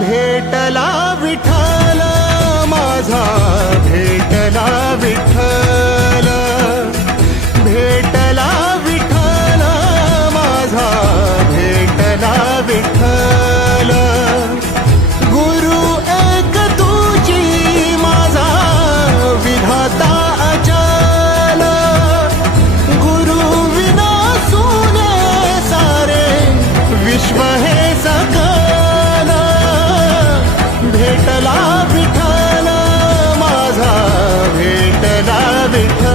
भेटला विठ्ठल माझा, भेटला विठ्ठल, भेटला विठ्ठल माझा, भेटला विठ्ठल. गुरु एक तुझी माझा विधाता अचल, गुरु विना सुने सारे विश्व हे सकल. भेटला विठ्ठल माझा, भेटला विठ्ठल.